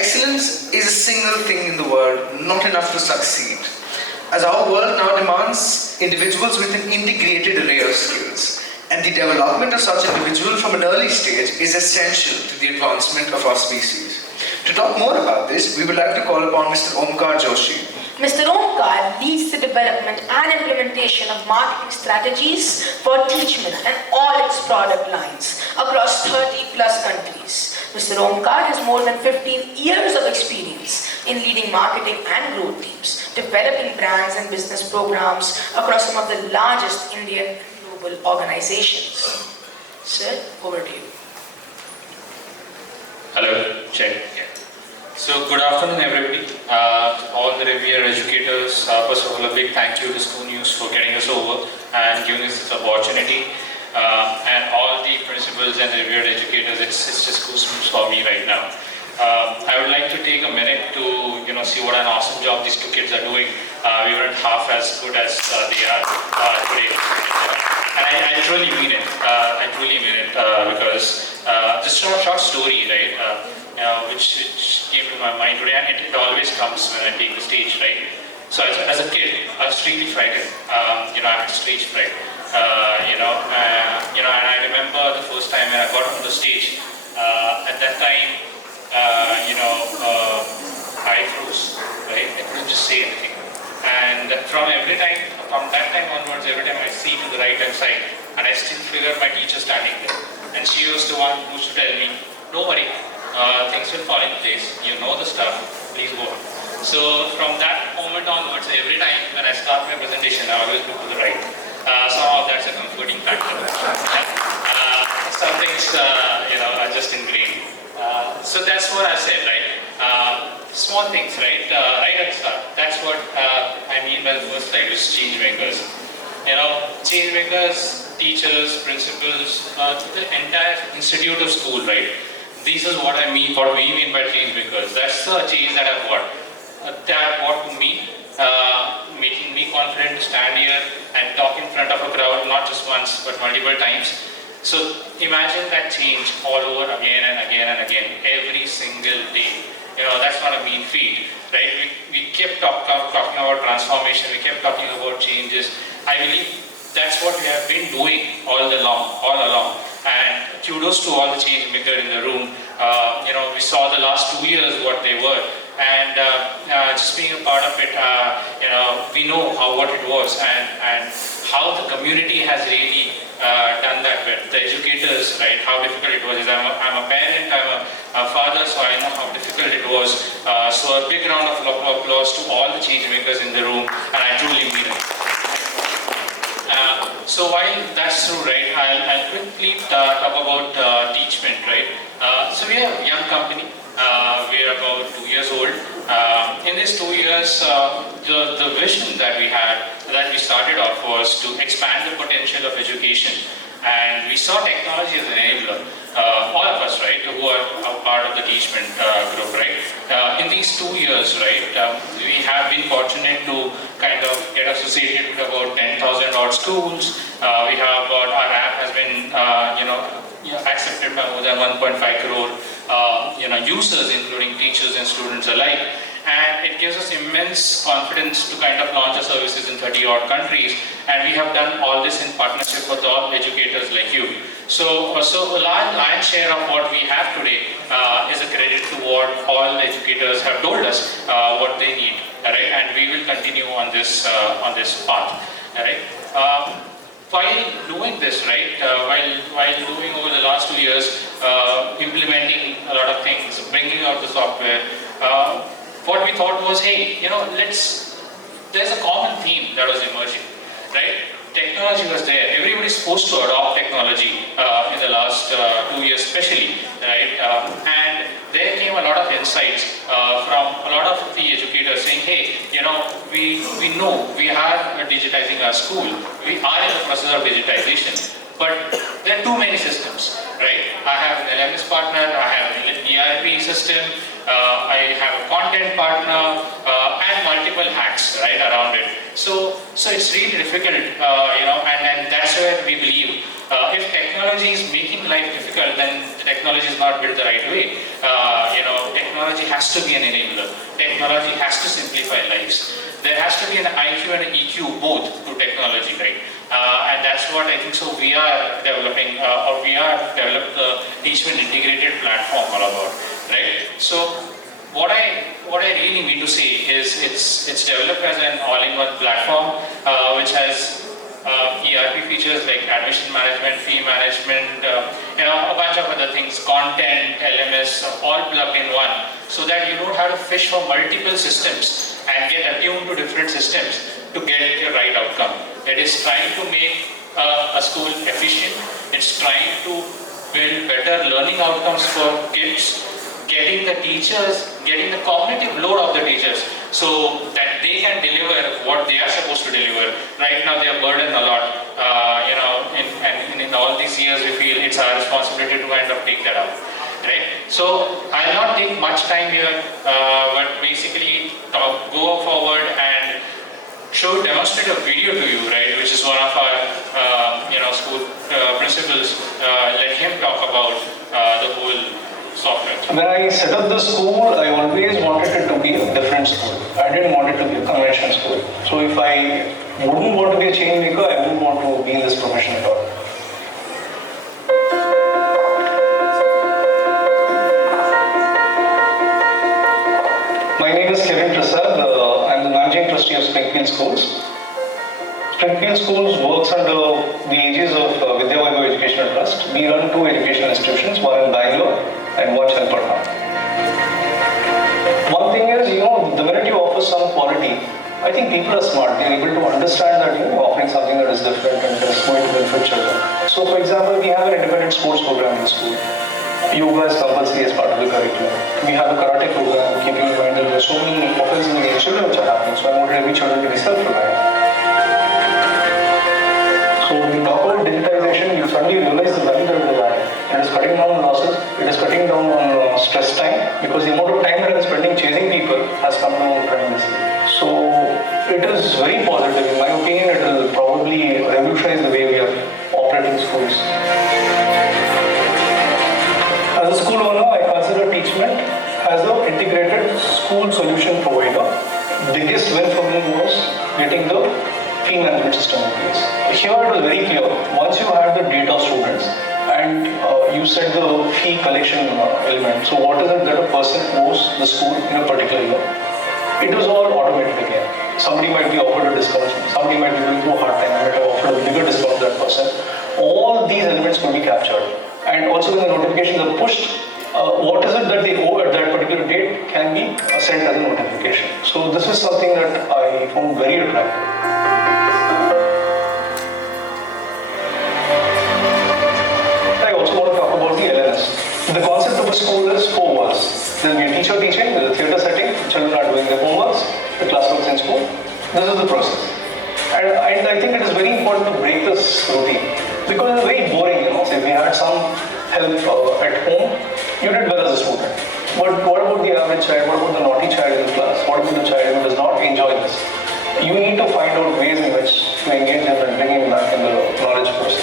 excellence is a single thing in the world, not enough to succeed. As our world now demands individuals with an integrated array of skills, and the development of such individuals from an early stage is essential to the advancement of our species. To talk more about this, we would like to call upon Mr. Omkar Joshi. Mr. Omkar leads the development and implementation of marketing strategies for Teachmint and all its product lines across 30 plus countries. Mr. Omkar has more than 15 years of experience in leading marketing and growth teams, developing brands and business programs across some of the largest Indian and global organizations. Sir, over to you. Hello, check. So good afternoon everybody, all the revered educators. First of all, a big thank you to ScooNews for getting us over and giving us this opportunity. And all the principals and revered educators, it's just goosebumps for me right now. I would like to take a minute to see what an awesome job these two kids are doing. We weren't half as good as they are today. And I truly mean it. Because just a short story, right? Which came to my mind today, and it always comes when I take the stage, right? So as a kid, I was really frightened. I had stage fright. And I remember the first time when I got on the stage. At that time, I froze, right? I couldn't just say anything. And from that time onwards, every time I see to the right hand side, and I still figure my teacher standing there, and she was the one who used to tell me, "Don't worry, things will fall in place. You know the stuff. Please go on." So from that moment onwards, every time when I start my presentation, I always look to the right. Somehow that's a comforting factor. Some things, are just ingrained. So that's what I said, right? Small things, right? Right at the start. That's what I mean by the first slide, is change makers. Change makers, teachers, principals, the entire institute of school, right? This is what I mean, what we mean by change makers. That's the change that I've got. That brought to me, making me confident to stand here and talk in front of a crowd, not just once, but multiple times. So imagine that change all over again and again and again, every single day. That's not a mean feat, right? We kept talking about transformation, we kept talking about changes. I believe that's what we have been doing all along. And kudos to all the change makers in the room. We saw the last 2 years what they were, and just being a part of it, we know what it was and how the community has really done that with the educators, right? How difficult it was. I'm a parent, I'm a father, so I know how difficult it was. So a big round of applause to all the change makers in the room, and I truly mean it. So while that's true, right, I'll quickly talk about Teachmint, right? So we are a young company. We're about 2 years old. In these 2 years, the vision that we had, that we started off, was to expand the potential of education. And we saw technology as an enabler. All of us, right, who are part of the Teachmint group, right? In these 2 years, right, we have been fortunate to kind of get associated with about 10,000 odd schools. We have our app has been, accepted by more than 1.5 crore, users, including teachers and students alike. And it gives us immense confidence to kind of launch our services in 30 odd countries. And we have done all this in partnership with all educators like you. So a lion's share of what we have today is a credit to what all the educators have told us what they need, right? And we will continue on this path, right? While doing this, right, while doing over the last 2 years, implementing a lot of things, bringing out the software, what we thought was, hey, there's a common theme that was emerging, right? Technology was there. Everybody's supposed to adopt technology in the last 2 years especially, right? And there came a lot of insights from a lot of the educators saying, hey, we know we are digitizing our school. We are in the process of digitization, but there are too many systems, right? I have an LMS partner, I have an ERP system, I have a content partner, and multiple hacks, right, around it. So it's really difficult, and that's where we believe if technology technology is making life difficult, then the technology is not built the right way. Technology has to be an enabler. Technology has to simplify lives. There has to be an IQ and an EQ both to technology, right? And that's what I think. So we are developing, or we are developed the Teachmint integrated platform all about, right? So what I really mean to say is it's developed as an all-in-one platform which has ERP features like admission management, fee management, a bunch of other things, content, LMS, all plugged in one, so that you don't have to fish for multiple systems and get attuned to different systems to get the right outcome. It is trying to make a school efficient. It's trying to build better learning outcomes for kids, getting the teachers, getting the cognitive load of the teachers so that they can deliver what they are supposed to deliver. Right now they are burdened a lot, and in all these years we feel it's our responsibility to kind of take that up. Right? So I'll not take much time here, but basically go forward and demonstrate a video to you, right, which is one of our school principals. Let him talk about the whole software. When I set up the school, I always wanted it to be a different school. I didn't want it to be a conventional school. So if I wouldn't want to be a change maker, I wouldn't want to be in this profession at all. My name is Kevin Prasad. I'm the managing trustee of Springfield Schools. Springfield Schools works under the aegis of Vidya Vaibhav Educational Trust. We run two educational institutions, one in Bangalore and one in Patna. One thing is, the minute you offer some quality, I think people are smart. They're able to understand that you're offering something that is different and that is going to benefit children. So, for example, we have an independent sports program in the school. Yoga is compulsory as part of the curriculum. We have a karate program, keeping in mind that there are so many offenses against children which are happening. So, I wanted every children to be self-reliant. So when we talk about digitization, you suddenly realize the value that it is adding. It is cutting down on losses, it is cutting down on stress time, because the amount of time that I am spending chasing people has come down tremendously. So it is very positive. In my opinion, it will probably revolutionize the way we are operating schools. As a school owner, I consider Teachmint as an integrated school solution provider. Biggest win for me was getting the fee management system in place. Here it was very clear. Once you had the data of students and you set the fee collection element, so what is it that a person owes the school in a particular year? It was all automated again. Somebody might be offered a discount, somebody might be going through a hard time, I might have offered a bigger discount to that person. All these elements could be captured. And also when the notifications are pushed, what is it that they owe at that particular date can be sent as a notification. So this is something that I found very attractive. I also want to talk about the LMS. The concept of a school is 4 walls. There will be a teacher teaching, there is a theatre setting, children are doing their homeworks, the classrooms in school. This is the process. And I think it is very important to break this routine. Because it's very boring, So if we had some help at home, you did well as a student. But what about the average child? What about the naughty child in the class? What about the child who does not enjoy this? You need to find out ways in which to engage them and bring him back in the knowledge process.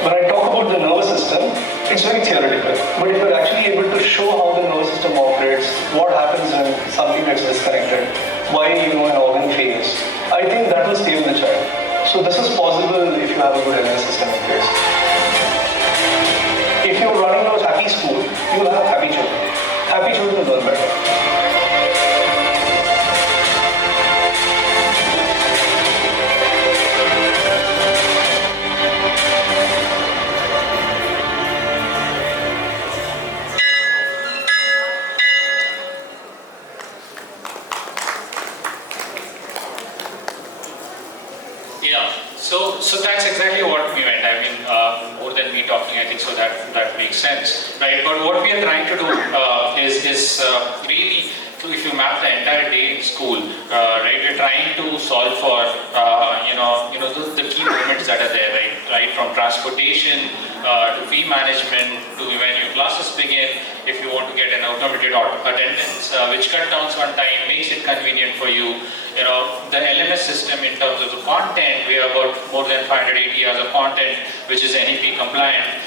When I talk about the nervous system, it's very theoretical. But if you're actually able to show how the nervous system operates, what happens when something gets disconnected, why an organ fails, I think that will stay with the child. So this is possible if you have a good LMS system in place. If you're running a happy school, you will have happy children. Happy children will learn better. So that's exactly what we meant. I mean, more than me talking, I think that makes sense, right? But what we are trying to do is really So if you map the entire day in school, right, we're trying to solve for the key moments that are there, right, from transportation to fee management to when your classes begin. If you want to get an automated attendance, which cut downs on time, makes it convenient for you. The LMS system in terms of the content, we have about more than 580 hours of content, which is NEP compliant.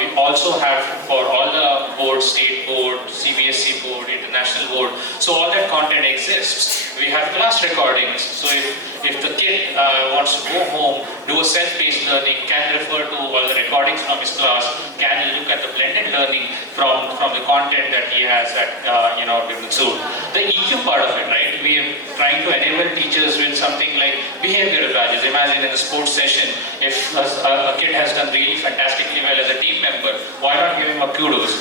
We also have for all the boards, state board, CBSE board, international board. So all that content exists. We have class recordings. So if the kid wants to go home, do a self-paced learning, can refer to all the recordings from his class, can look at the blended learning from the content that he has at so the EQ part of it, right? We are trying to enable teachers with something like behavioral badges. Imagine in a sports session, if a kid has done really fantastically well as a team member, why not give him a kudos,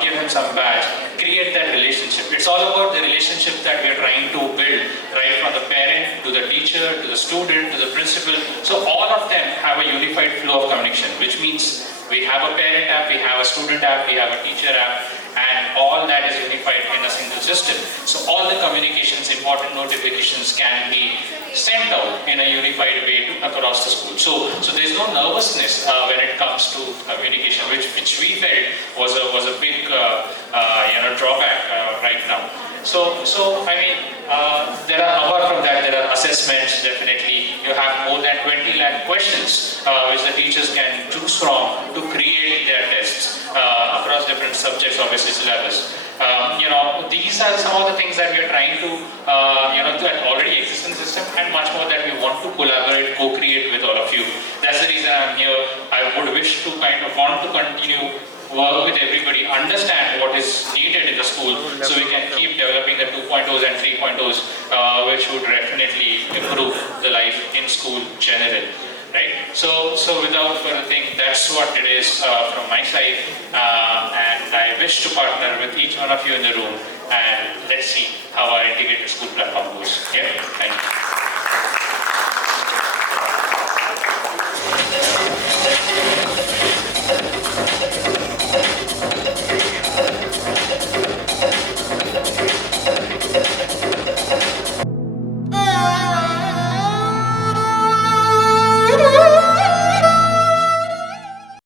give him some badge, create that relationship. It's all about the relationship that we are trying to build, right, from the parent to the teacher to the student to the principal. So all of them have a unified flow of communication, which means we have a parent app, we have a student app, we have a teacher app, and all that is unified in a single system. So all the communications, important notifications can be sent out in a unified way across the school. So there's no nervousness when it comes to communication, which we felt was a big drawback right now. So I mean, there are, apart from that, there are assessments. Definitely, you have more than 20 lakh questions which the teachers can choose from to create their tests across different subjects, obviously syllabus. These are some of the things that we are trying to, that already exist in the system, and much more that we want to collaborate, co-create with all of you. That's the reason I'm here. I would wish to want to continue work with everybody, understand what is needed in the school, so we can keep developing the 2.0s and 3.0s, which would definitely improve the life in school generally. Right? So without further thing, that's what it is from my side, and I wish to partner with each one of you in the room, and let's see how our integrated school platform goes. Yeah, thank you.